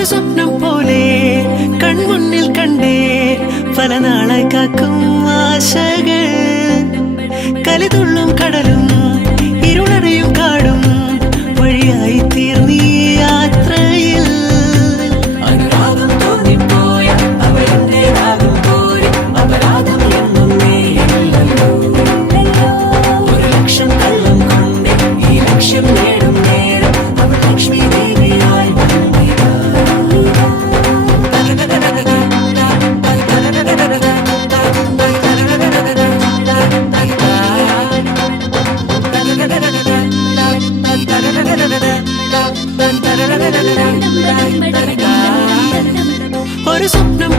ഒരു സ്വപ്നം പോലെ കൺമുന്നിൽ കണ്ടേ പല നാളായി കാക്കും ആശകൾ കലിതുള്ളും കടലും ഇരുളടയും കാടും വഴിയായി തീർന്നീ യാത്രയിൽ അനുരാഗം തോന്നിപ്പോയ അവരെന്റേതാകും പോലെ അപരാധം എന്നും നേരില്ലല്ലോ ഒരു ലക്ഷം കള്ളം കൊണ്ട് ഈ ലക്ഷ്യം നേടും നേരം അവൾ ലക്ഷ്മി ദേവിയായി വന്നിതാ ഒരു സ്വപ്നം